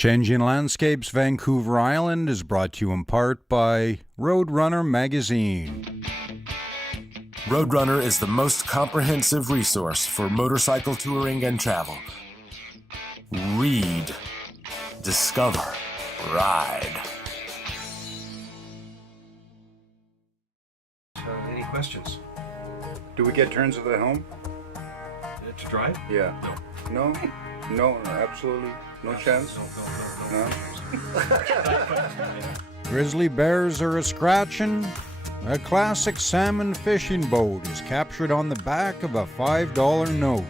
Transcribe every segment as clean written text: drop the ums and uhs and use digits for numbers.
Changing Landscapes Vancouver Island is brought to you in part by Roadrunner Magazine. Roadrunner is the most comprehensive resource for motorcycle touring and travel. Read, discover, ride. Any questions? Do we get turns at the helm? To drive? Yeah. No? No, absolutely. No chance? No? Grizzly bears are a scratchin'. A classic salmon fishing boat is captured on the back of a $5 note.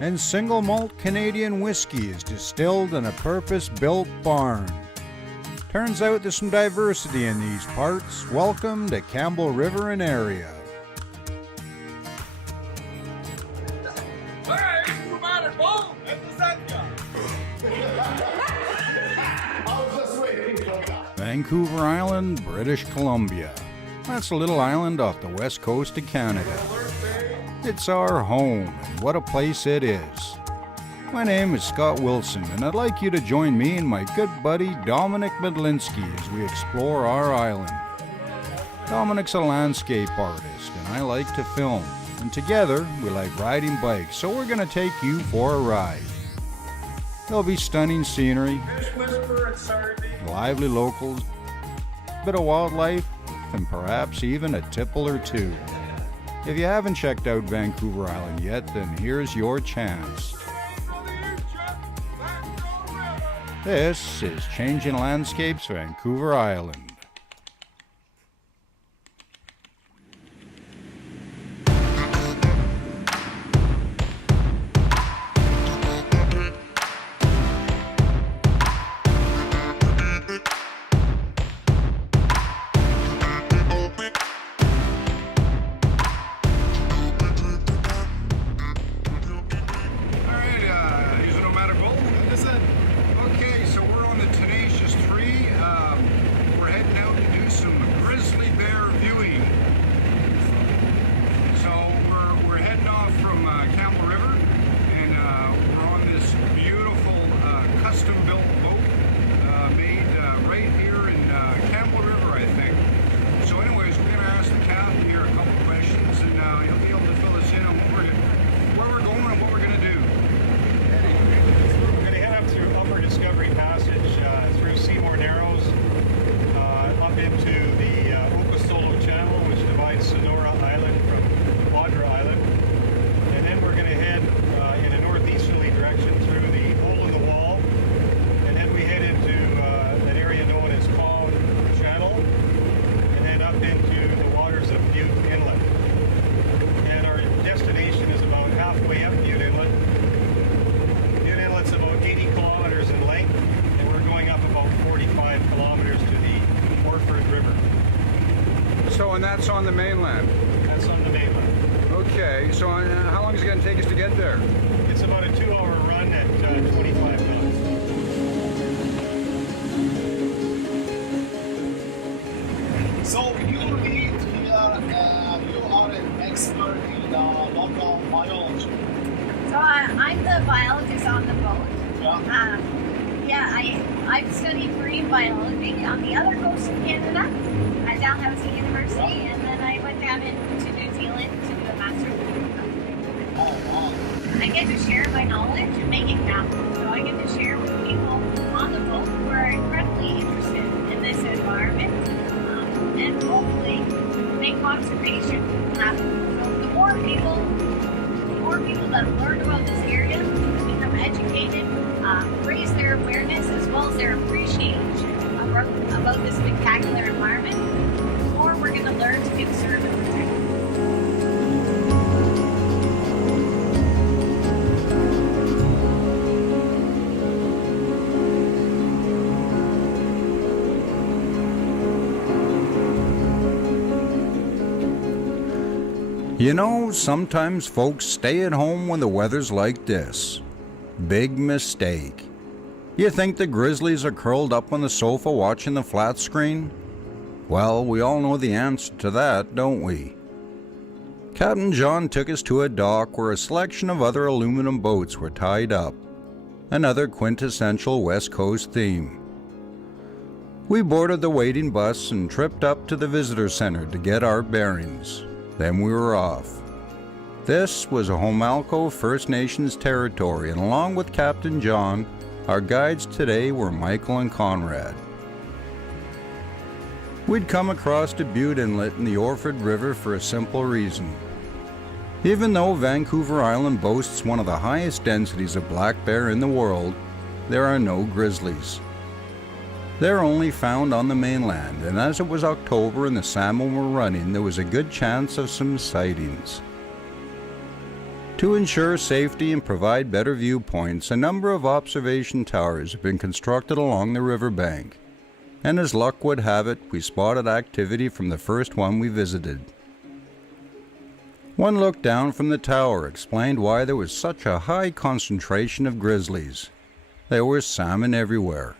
And single malt Canadian whiskey is distilled in a purpose-built barn. Turns out there's some diversity in these parts. Welcome to Campbell River and area. Vancouver Island, British Columbia. That's a little island off the west coast of Canada. It's our home, and what a place it is. My name is Scott Wilson, and I'd like you to join me and my good buddy Dominic Medlinski as we explore our island. Dominic's a landscape artist, and I like to film, and together we like riding bikes, so we're going to take you for a ride. There'll be stunning scenery, lively locals, a bit of wildlife, and perhaps even a tipple or two. If you haven't checked out Vancouver Island yet, then here's your chance. This is Changing Landscapes Vancouver Island. Campbell River, and we're on this beautiful custom-built boat made right here in Campbell River, I think. So anyways, we're going to ask the captain here a couple questions, and he'll be able to fill us in on where we're going and what we're going to do. We're going to head up through Upper Discovery Passage, through Seymour Narrows, up into the Okasolo Channel, which divides Sonora Island from Audra Island. And then we're going to head in a northeasterly direction through the hole in the wall, and then we head into an area known as Pond Channel, and then up into the waters of Butte Inlet. And our destination is about halfway up Butte Inlet. Butte Inlet's about 80 kilometers in length, and we're going up about 45 kilometers to the Orford River. So, and that's on the mainland? That's on the mainland. Okay, so how long is it going to take us to get there? It's about a 2-hour run at 25 knots. So you lead here, you are an expert in local biology. So I'm the biologist on the boat. I've studied marine biology on the other coast of Canada at Dalhousie University, and then I went down into New Zealand to do a master's degree. Oh, wow. I get to share my knowledge and make it happen. So I get to share with people on the boat who are incredibly interested in this environment, and hopefully make conservation happen. So the more people that learn about this area, become educated, raise their awareness as well as their appreciation about this spectacular environment, the more we're going to learn to conserve and protect it. You know, sometimes folks stay at home when the weather's like this. Big mistake. You think the Grizzlies are curled up on the sofa watching the flat screen? Well, we all know the answer to that, don't we? Captain John took us to a dock where a selection of other aluminum boats were tied up. another quintessential West Coast theme. We boarded the waiting bus and tripped up to the visitor center to get our bearings. Then we were off. This was a Homalco First Nations territory, and along with Captain John, our guides today were Michael and Conrad. We'd come across the Butte Inlet in the Orford River for a simple reason. Even though Vancouver Island boasts one of the highest densities of black bear in the world, there are no grizzlies. They're only found on the mainland, and as it was October and the salmon were running, there was a good chance of some sightings. To ensure safety and provide better viewpoints, a number of observation towers have been constructed along the riverbank, and as luck would have it, we spotted activity from the first one we visited. One look down from the tower explained why there was such a high concentration of grizzlies. There were salmon everywhere.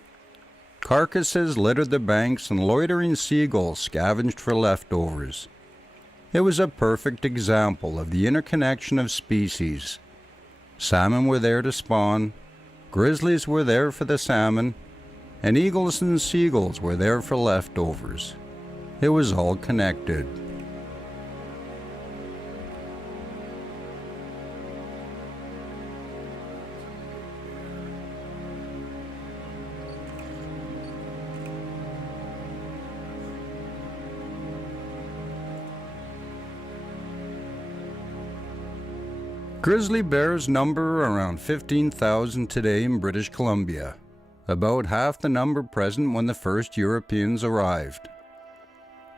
Carcasses littered the banks and loitering seagulls scavenged for leftovers. It was a perfect example of the interconnection of species. Salmon were there to spawn, grizzlies were there for the salmon, and eagles and seagulls were there for leftovers. It was all connected. Grizzly bears number around 15,000 today in British Columbia, about half the number present when the first Europeans arrived.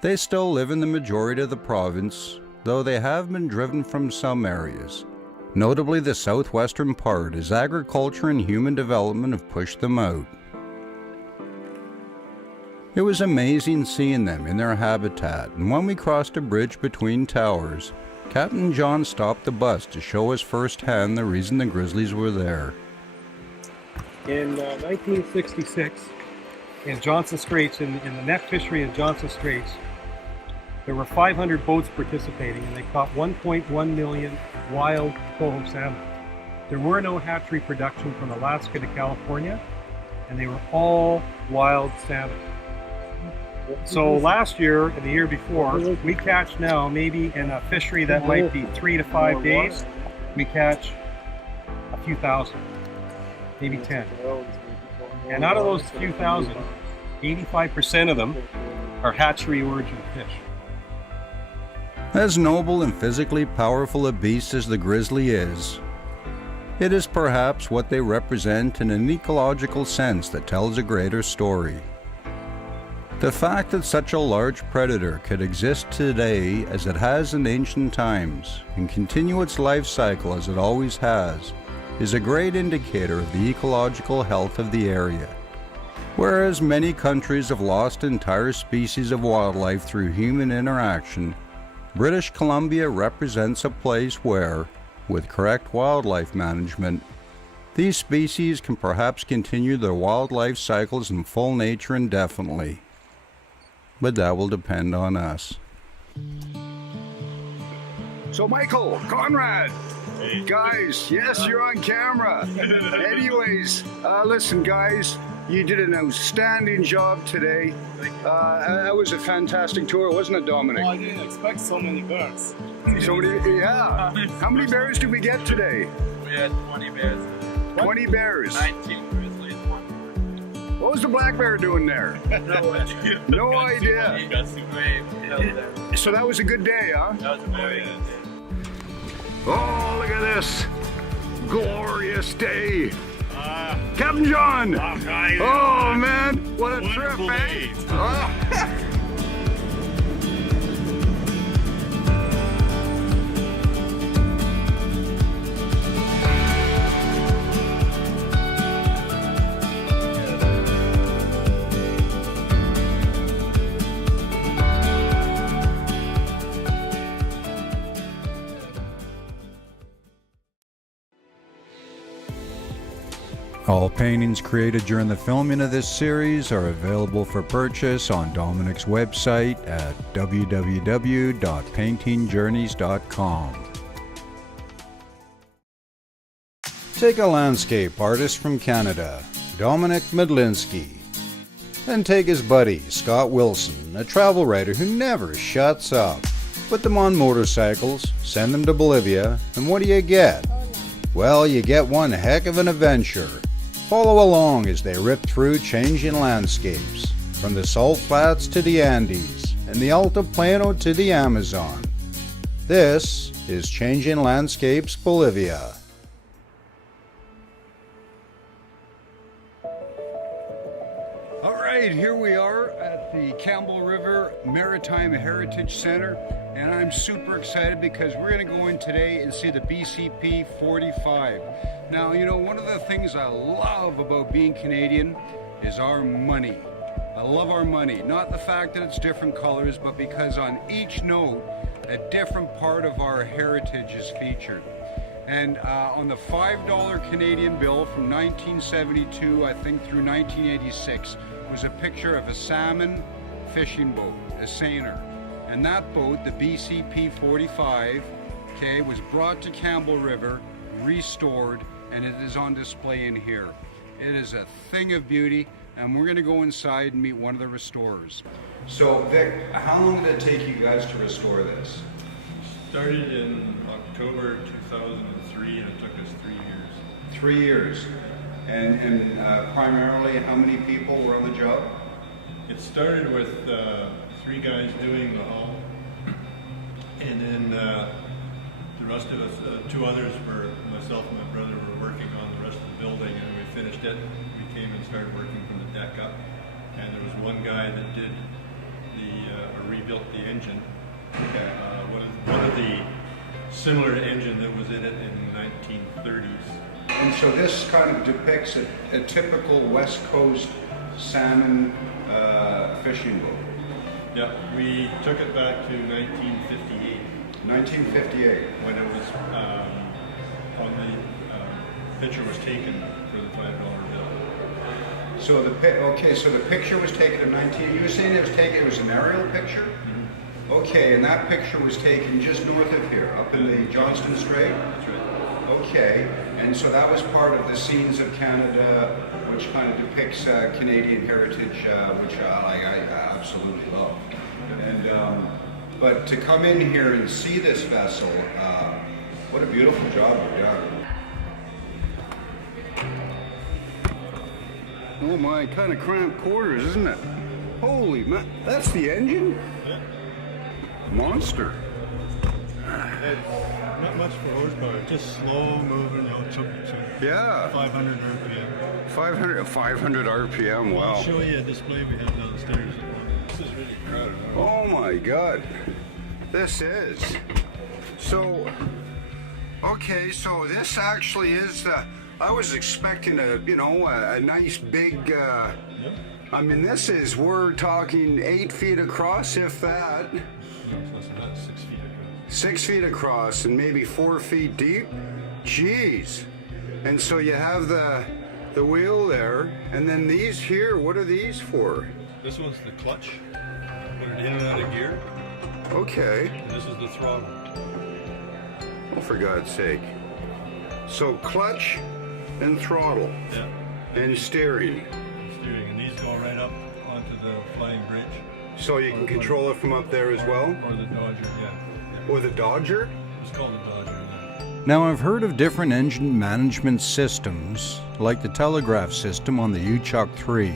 They still live in the majority of the province, though they have been driven from some areas. Notably the southwestern part, as agriculture and human development have pushed them out. It was amazing seeing them in their habitat, and when we crossed a bridge between towers, Captain John stopped the bus to show us firsthand the reason the grizzlies were there. In 1966, in Johnson Straits, in the net fishery in Johnson Straits, there were 500 boats participating, and they caught 1.1 million wild coho salmon. There were no hatchery production from Alaska to California, and they were all wild salmon. So last year and the year before, we catch now, maybe in a fishery that might be 3 to 5 days, we catch a few thousand, maybe 10. And out of those few thousand, 85% of them are hatchery origin fish. As noble and physically powerful a beast as the grizzly is, it is perhaps what they represent in an ecological sense that tells a greater story. The fact that such a large predator could exist today as it has in ancient times and continue its life cycle as it always has is a great indicator of the ecological health of the area. Whereas many countries have lost entire species of wildlife through human interaction, British Columbia represents a place where, with correct wildlife management, these species can perhaps continue their wildlife cycles in full nature indefinitely. But that will depend on us. So Michael, Conrad, guys, yes, you're on camera. Anyways, listen guys, you did an outstanding job today. That was a fantastic tour, wasn't it, Dominic? Well, I didn't expect so many bears. So many, yeah. How many bears did we get today? We had 20 bears. 20 bears. 19 grizzlies. What was the black bear doing there? No idea. No idea. He got super brave. So that was a good day, huh? That was a very good day. Oh, look at this glorious day. Captain John. Oh, man, what a trip, eh? Oh. All paintings created during the filming of this series are available for purchase on Dominic's website at www.paintingjourneys.com. Take a landscape artist from Canada, Dominic Medlinski. Then take his buddy, Scott Wilson, a travel writer who never shuts up. Put them on motorcycles, send them to Bolivia, and what do you get? Well, you get one heck of an adventure. Follow along as they rip through changing landscapes, from the salt flats to the Andes, and the Altiplano to the Amazon. This is Changing Landscapes Bolivia. All right, here we are at the Campbell River Maritime Heritage Center, and I'm super excited because we're going to go in today and see the BCP 45. Now, you know, one of the things I love about being Canadian is our money. I love our money, not the fact that it's different colors, but because on each note, a different part of our heritage is featured. And on the $5 Canadian bill from 1972, I think through 1986, was a picture of a salmon fishing boat, a seiner. And that boat, the BCP 45, okay, was brought to Campbell River, restored, and it is on display in here. It is a thing of beauty, and we're going to go inside and meet one of the restorers. So, Vic, how long did it take you guys to restore this? Started in October 2003, and it took us 3 years. 3 years. And primarily, how many people were on the job? It started with 3 guys doing the hull, and then the rest of us, 2 others were, myself and my brother, were working on the rest of the building, and we finished it. We came and started working from the deck up, and there was one guy that did or rebuilt the engine. One of the similar engine that was in it in the 1930s. And so this kind of depicts a typical West Coast salmon fishing boat. Yeah, we took it back to 1958. 1958. When it was, on the picture was taken for the $5 bill. So the picture was taken in 19. You were saying it was an aerial picture? Mm-hmm. Okay, and that picture was taken just north of here, up in the Johnston Strait. That's right. Okay, and so that was part of the Scenes of Canada, which kind of depicts Canadian heritage, which I absolutely love. And but to come in here and see this vessel, what a beautiful job we've done. Oh my, kind of cramped quarters, isn't it? Holy man, that's the engine? Yeah. Monster. Not much for horsepower, just slow moving, Yeah. 500 RPM. 500 RPM, wow. I'll show you a display we have downstairs. This is really crowded. Oh my God, this is. So, okay, so this actually is, I was expecting a nice big, I mean we're talking 8 feet across, if that. No, it's less than that, 6 feet across. 6 feet across and maybe 4 feet deep. Jeez. And so you have the wheel there, and then these here, what are these for? This one's the clutch. Put it in and out of gear. Okay. And this is the throttle. Oh, for God's sake. So clutch and throttle. Yeah. And steering. Steering, and these go right up onto the flying bridge. So you can control it from up there as well? Or the Dodger, yeah. Or the Dodger? It's called the Dodger, yeah. Now, I've heard of different engine management systems, like the telegraph system on the Uchuk 3.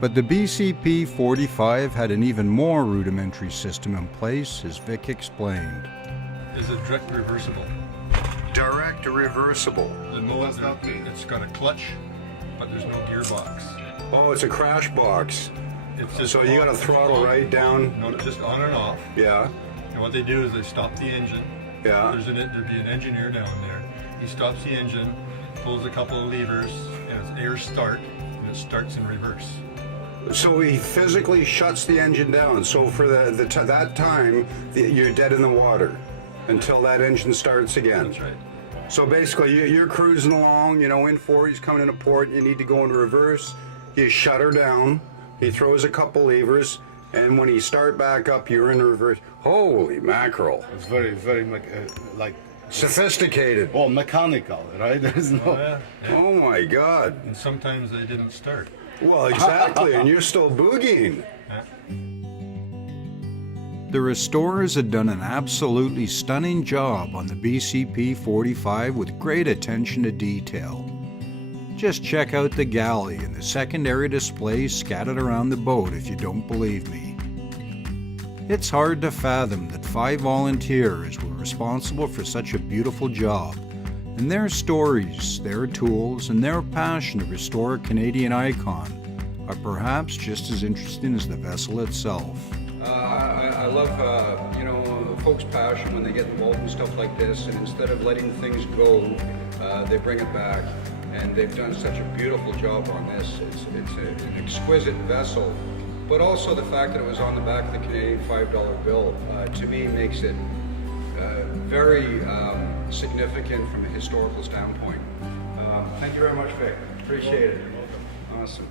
But the BCP 45 had an even more rudimentary system in place, as Vic explained. It's a direct reversible. Direct reversible. The motor, it's got a clutch, but there's no gearbox. Oh, it's a crash box. It's just So you got to throttle right down. No, just on and off. Yeah, And what they do is they stop the engine. yeah. There'd be an engineer down there. He stops the engine, pulls a couple of levers, and it's air start, and it starts in reverse. So he physically shuts the engine down. So for that time, you're dead in the water until that engine starts again. That's right. So basically, you're cruising along, in 4, he's coming into port, you need to go into reverse, you shut her down, he throws a couple levers, and when you start back up, you're in reverse. Holy mackerel. It's very, very like Sophisticated. Well, mechanical, right? There's no. Oh my God. And sometimes they didn't start. Well, exactly, and you're still boogieing. The restorers had done an absolutely stunning job on the BCP 45 with great attention to detail. Just check out the galley and the secondary displays scattered around the boat if you don't believe me. It's hard to fathom that 5 volunteers were responsible for such a beautiful job, and their stories, their tools, and their passion to restore a Canadian icon are perhaps just as interesting as the vessel itself. I love, folks' passion when they get involved in stuff like this, and instead of letting things go, they bring it back. And they've done such a beautiful job on this. It's an exquisite vessel, but also the fact that it was on the back of the Canadian $5 bill, to me makes it very significant from a historical standpoint. Thank you very much, Vic. Appreciate it. Awesome.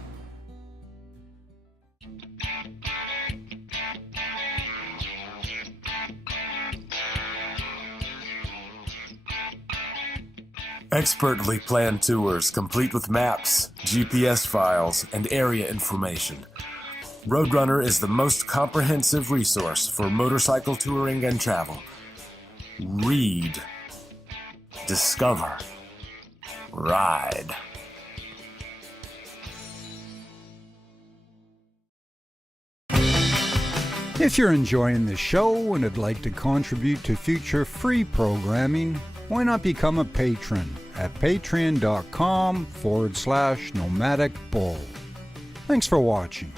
Expertly planned tours complete with maps, GPS files, and area information. Roadrunner is the most comprehensive resource for motorcycle touring and travel. Read, discover, ride. If you're enjoying the show and would like to contribute to future free programming, why not become a patron at patreon.com/Nomadic Bull. Thanks for watching.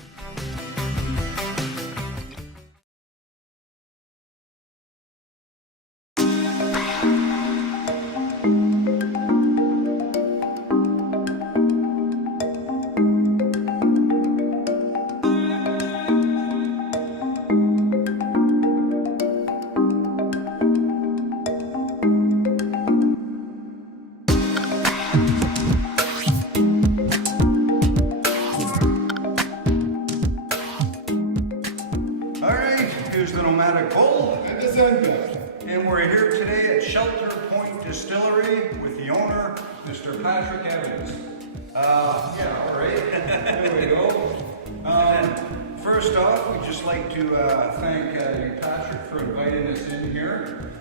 Here's the Nomadic Bull. And we're here today at Shelter Point Distillery with the owner, Mr. Patrick Evans. All right. There we go. First off, we'd just like to thank you, Patrick, for inviting us in here.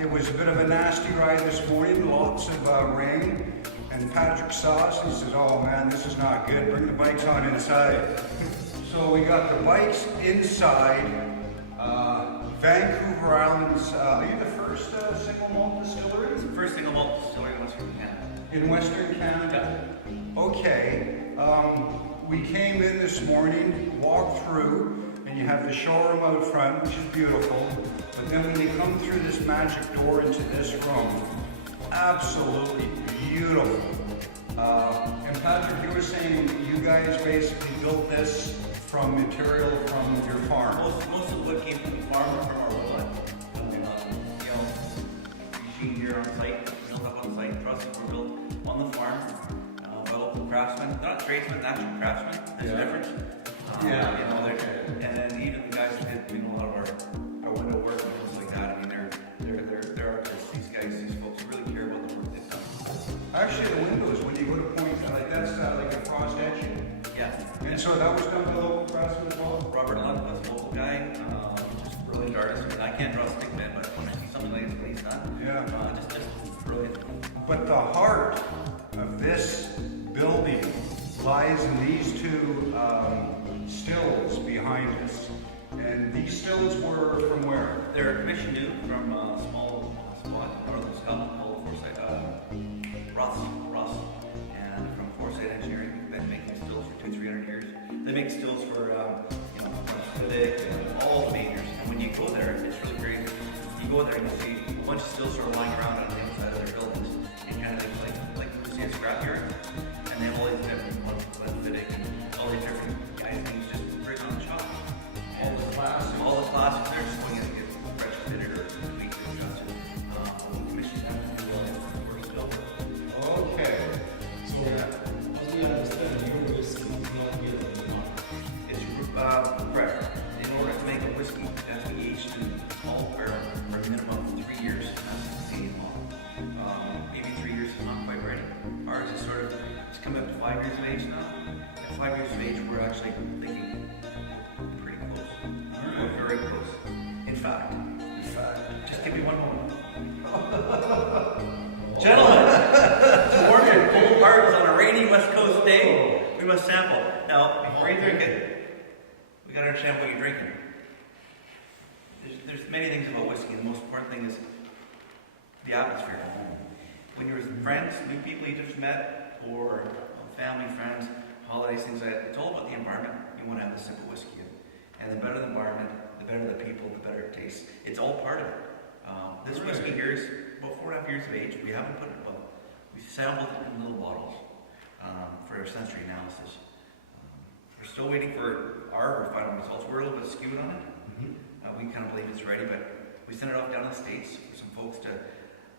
It was a bit of a nasty ride this morning, lots of rain. And Patrick saw us and he said, "Oh man, this is not good. Bring the bikes on inside." So we got the bikes inside. Vancouver Island's, are you the first single malt distillery? First single malt distillery in Western Canada. In Western Canada? Okay. We came in this morning, walked through, and you have the showroom out front, which is beautiful. But then when you come through this magic door into this room, absolutely beautiful. And Patrick, you were saying you guys basically built this from material from your farm. Most of the wood came from the farm or from our woodlot. Machine here on site, built up on site. Trusses were built on the farm by local craftsmen. They're not tradesmen, actual craftsmen. There's a difference. And then even the guys who did a lot of our window work and things like that. I mean, they're artists. These guys, these folks really care about the work they've done. Actually, the windows, when you go to point, like that's like a frost etching. Yeah. And so that was done by local craftsmen as well? Robert Lund was a local guy, just a brilliant artist. I can't draw a stick man, but when I see something like this when he's done, just brilliant. But the heart of this building lies in these two stills behind us. And these stills were from where? They're commissioned new from a small spot in northern Scotland called Forsyth, Ross, and from Forsyth Engineering. They've been making stills for 200-300 years. They make stills for Nomadic and all the majors. And when you go there, it's really great. You go there and you see a bunch of stills sort of lying around on the inside of their buildings. And kind of like you see a scrapyard, and they have all these different ones, Nomadic and all these different guys, and he's just written on the shop. All the classics. All the classics, they're just going in to get fresh fitted or tweaked or adjusted. Commission that to first build. Okay. So, as we understand, your whiskey is not here in the market. It's correct. In order to make a whiskey, it has to be aged in a small barrel for a minimum of 3 years. That's the At 5 years of age, we're actually thinking pretty close. We're very close. In fact, just give me one moment. Gentlemen, to warm your cold hearts on a rainy West Coast day, we must sample. Now, before you drink it, we gotta understand what you're drinking. There's many things about whiskey. The most important thing is the atmosphere. When you're with friends, new people you just met, or family, friends, holidays, things like that, it's all about the environment. You want to have a sip of whiskey in. And the better the environment, the better the people, the better it tastes. It's all part of it. This whiskey here is about 4.5 years of age. We haven't put it, we've sampled it in little bottles for our sensory analysis. We're still waiting for our final results. We're a little bit skewed on it. We kind of believe it's ready, but we sent it off down to the States for some folks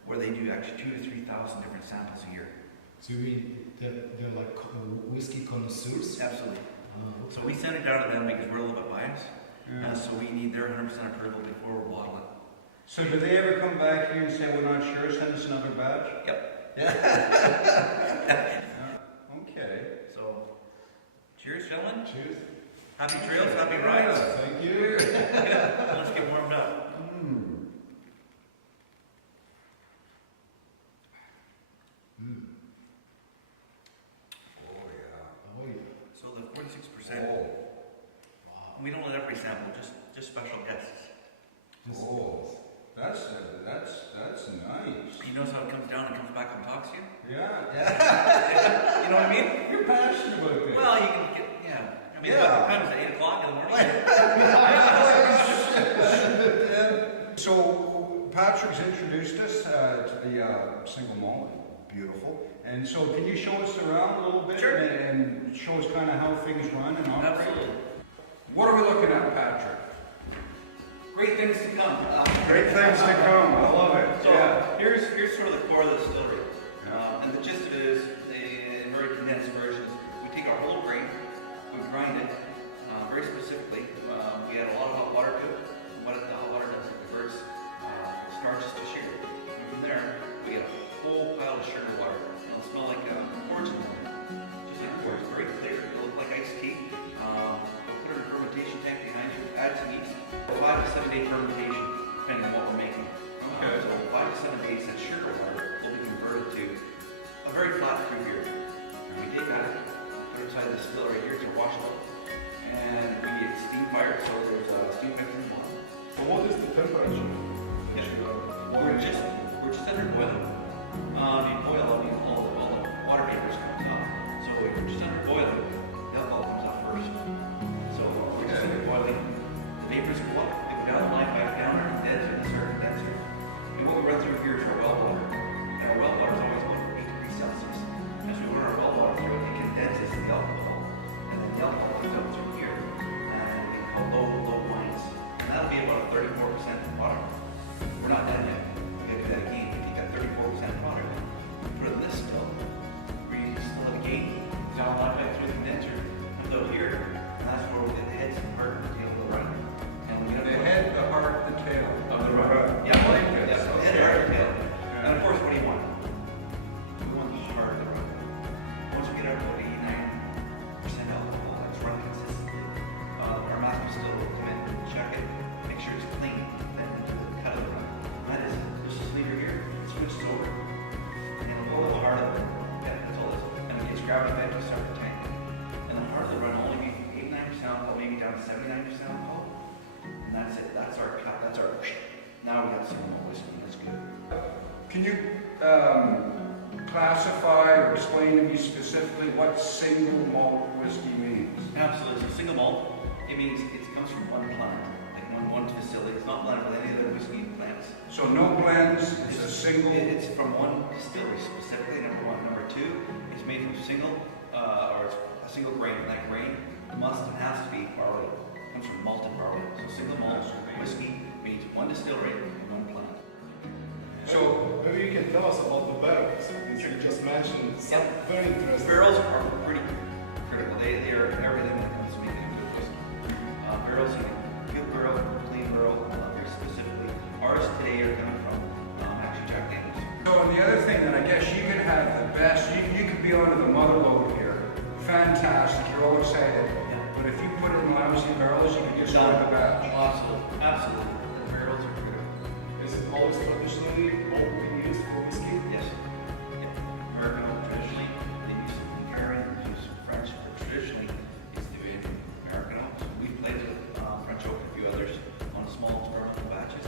where they do actually 2,000 to 3,000 different samples a year. So they're like whiskey connoisseurs? Absolutely. So we send it down to them because we're a little bit biased. So we need their 100% approval before we bottle it. So do they ever come back here and say, we're not sure, send us another batch? Yep. Okay. So, cheers, gentlemen. Cheers. Happy trails, happy rides. Thank you. Let's get warmed up. Oh yeah. So the 46%. We don't let everybody sample, just special guests. That's nice. You notice how it comes down and comes back and talks to you? Yeah. You know what I mean? You're passionate about this. Well, you can get, I mean, what time is it? 8 o'clock in the morning? So Patrick's introduced us to the single malt, beautiful. And so can you show us around a little bit? Sure. And show us kind of how things run and operate? Absolutely. What are we looking at, Patrick? Great things to come. Great things to come. I love it. So Yeah. here's sort of the core of the distillery. And the gist of it is, in very condensed versions, we take our whole grain, we grind it very specifically. We add a lot of hot water to it. What the hot water does, it converts starches to sugar. And from there, we get a whole pile of sugar water. It'll smell like porridge in the morning. Just like porridge, very clear. It'll look like iced tea. We'll put it in a fermentation tank behind you, add some yeast. 5 to 7 day fermentation, depending on what we're making. Okay. So 5 to 7 days, that sugar water will be converted to a very flat crude beer. And we take that, put it inside the distillery here to wash it out. And we get steam fired, so there's steam pipes in the bottom. So what is the temperature? We're just under boiling. You boil, I mean, all the water vapors comes up. So we're just under boiling, the alcohol comes up first. So we're just under boiling. Vapors go up, they go down the line back down, our condenser, and start condenser. And what we run through here is our well water. And our well water is always about 8 degrees Celsius. As we run our well water through it, it condenses the alcohol. And then the alcohol comes out through here. And we call low wines. And that'll be about a 34% product. We're not done yet. We gotta do that again. We take that 34% product, put it in this still. We still it again, down the line back through the condenser, comes out here. And that's where we get the heads and heart and tail of the run. The head, the heart, the tail. Of the run. Yeah, well, yeah, so head, heart, and tail. And of course, what do you want? We want the heart of the run. Once we get up to 89% alcohol, that's run consistently. Our master still will come in, check it, make sure it's clean, then do the cut of the run. That is, just leave it here, switch it over. And it'll go to the heart of it. Yeah, that's all it is. And it gets gravity fed to start the tank. And the heart of the run will only be 89% alcohol, maybe down to 79% alcohol. And that's it. That's our cut. That's our. Now we got some more whiskey. That's good. Can you classify or explain to me specifically what single malt whiskey means? Absolutely. So single malt, it means it comes from one plant, like one facility. It's not blended with any other whiskey plants. So no blends. It's a single. It's from one distillery specifically. Number one. Number two, it's made from or it's a single grain. And that grain must and has to be barley. It comes from malted barley. So single malt whiskey means one distillery and one plant. So maybe you can tell us about the barrels. You just mentioned some very interesting. Barrels are pretty critical. They are everything when it comes to making a good whiskey. Barrels, you need good barrel, clean barrel, very specifically. Ours today are coming from actually Jack Daniels. So and the other thing that I guess you could have the best, you could be onto the mother lode here. Fantastic. go excited. But if you put it in lousy barrels, you can just throw the batch. Absolutely. Absolutely. The barrels are critical. Is it always traditionally what we use for whiskey? Yes. Yeah. American oak traditionally, they use Hungarian, they use French, but traditionally it's the American oak. So we've played with French oak and a few others on small experimental batches,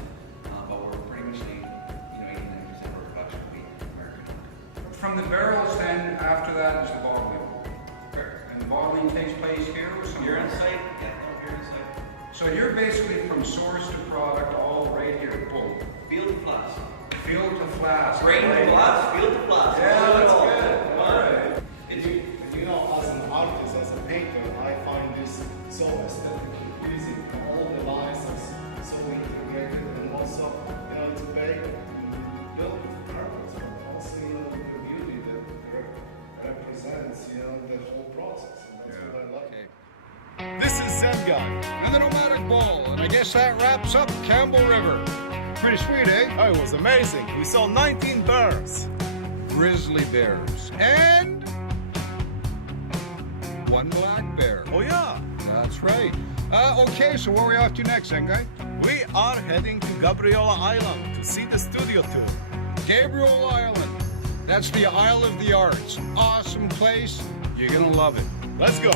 but we're pretty much 80-90% of our production will be American oak. From the barrels, then after that is the bottling. Correct. And the bottling takes place here or somewhere? Here on site, yeah, no, here on site. So you're basically from source to product, all right here, boom. Field to flask. Field to flask. Grain to flask, field to flask. Yeah, that's all. good. All right. You know, as an artist, as a painter, I find this so aesthetically pleasing. All the lines are so integrated, and also, it's a very built purpose, but also, the beauty that represents, the whole process. And that's what I like. Okay. This is Zen Guy. And the Nomadic Ball, and I guess that wraps up Campbell River. Pretty sweet, eh? Oh, it was amazing. We saw 19 bears. Grizzly bears. And one black bear. Oh, yeah. That's right. Okay, so where are we off to next, then, guy? We are heading to Gabriola Island to see the studio tour. Gabriel Island. That's the Isle of the Arts. Awesome place. You're gonna love it. Let's go.